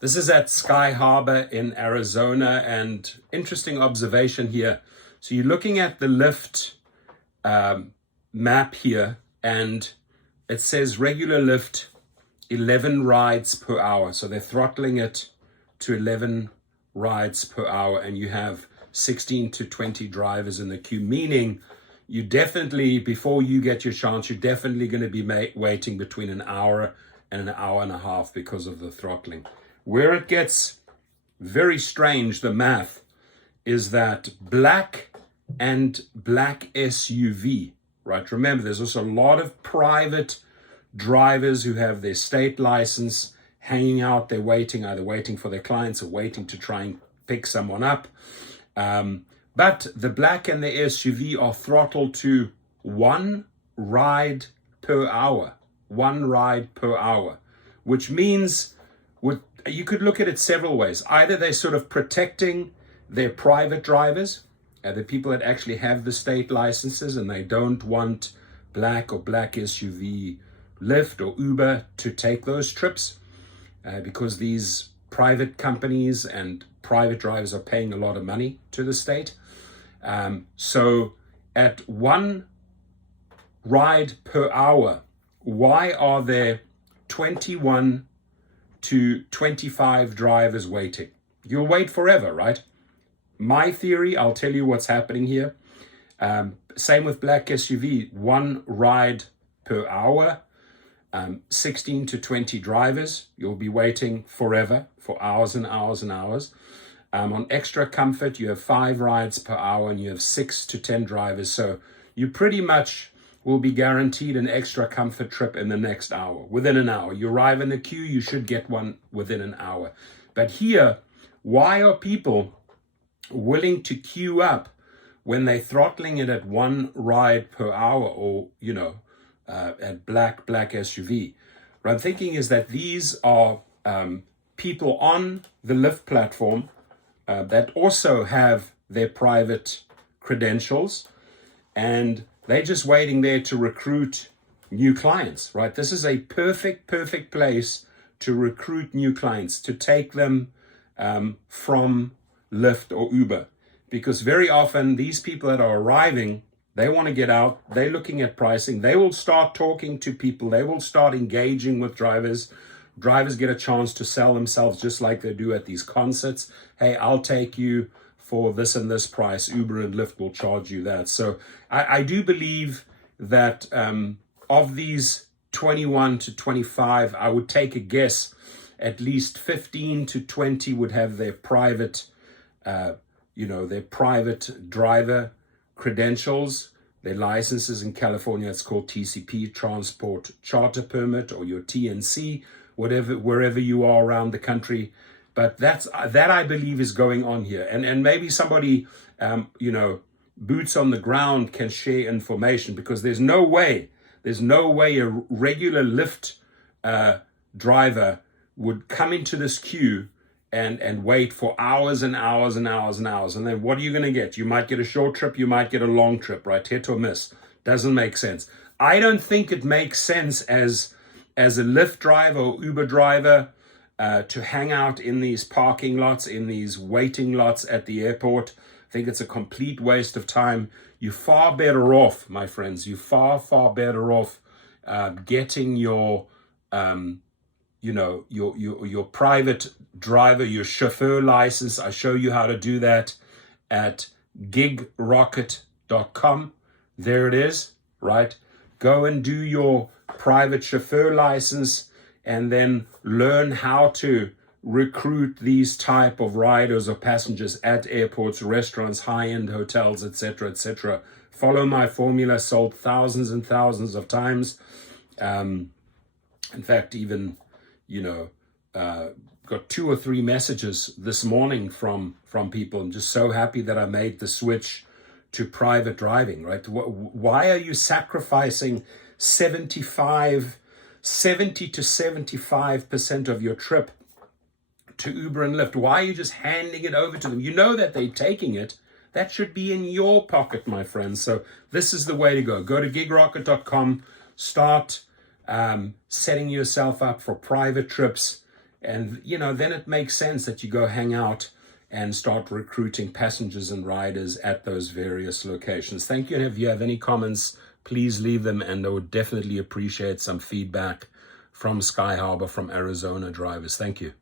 This is at Sky Harbor in Arizona, and interesting observation here. So you're looking at the Lyft map here, and it says regular Lyft 11 rides per hour. So they're throttling it to 11 rides per hour, and you have 16 to 20 drivers in the queue, meaning you definitely, before you get your chance, you're definitely going to be waiting between an hour and a half because of the throttling. Where it gets very strange, the math, is that black and black SUV, right? Remember, there's also a lot of private drivers who have their state license hanging out. They're waiting, either waiting for their clients or waiting to try and pick someone up. But the black and the SUV are throttled to 1 ride per hour, which means you could look at it several ways. Either they're sort of protecting their private drivers, the people that actually have the state licenses, and they don't want black or black SUV Lyft or Uber to take those trips because these private companies and private drivers are paying a lot of money to the state. So at 1 ride per hour, why are there 21 to 25 drivers waiting? You'll wait forever, right? My theory, I'll tell you what's happening here. Same with black SUV, 1 ride per hour, 16 to 20 drivers. You'll be waiting forever, for hours and hours and hours. On extra comfort, you have 5 rides per hour and you have 6 to 10 drivers. So you pretty much will be guaranteed an extra comfort trip in the next hour, within an hour. You arrive in the queue, you should get one within an hour. But here, why are people willing to queue up when they're throttling it at 1 ride per hour, or, at black SUV? What I'm thinking is that these are people on the Lyft platform that also have their private credentials, and they're just waiting there to recruit new clients, right? This is a perfect place to recruit new clients, to take them from Lyft or Uber, because very often these people that are arriving, they want to get out, they're looking at pricing, they will start talking to people, they will start engaging with drivers. Drivers get a chance to sell themselves just like they do at these concerts. Hey, I'll take you for this and this price. Uber and Lyft will charge you that. So I do believe that of these 21 to 25, I would take a guess, at least 15 to 20 would have their private, their private driver credentials, their licenses. In California, it's called TCP, Transport Charter Permit, or your TNC, wherever you are around the country. But that I believe is going on here. And maybe somebody, boots on the ground can share information, because there's no way a regular Lyft driver would come into this queue and wait for hours and hours and hours and hours. And then what are you going to get? You might get a short trip, you might get a long trip, right? Hit or miss. Doesn't make sense. I don't think it makes sense as a Lyft driver or Uber driver to hang out in these parking lots, in these waiting lots at the airport. I think it's a complete waste of time. You're far better off, my friends. You're far better off getting your private driver, your chauffeur license. I show you how to do that at gigrocket.com. There it is, right? Go and do your private chauffeur license and then learn how to recruit these type of riders or passengers at airports, restaurants, high-end hotels, etc., etc. Follow my formula, sold thousands and thousands of times. In fact, even, got 2 or 3 messages this morning from people. I'm just so happy that I made the switch to private driving, right? Why are you sacrificing 70 to 75% of your trip to Uber and Lyft? Why are you just handing it over to them? You know that they're taking it. That should be in your pocket, my friends. So this is the way to go. Go to gigrocket.com, start setting yourself up for private trips, And, then it makes sense that you go hang out and start recruiting passengers and riders at those various locations. Thank you. And if you have any comments, please leave them. And I would definitely appreciate some feedback from Sky Harbor, from Arizona drivers. Thank you.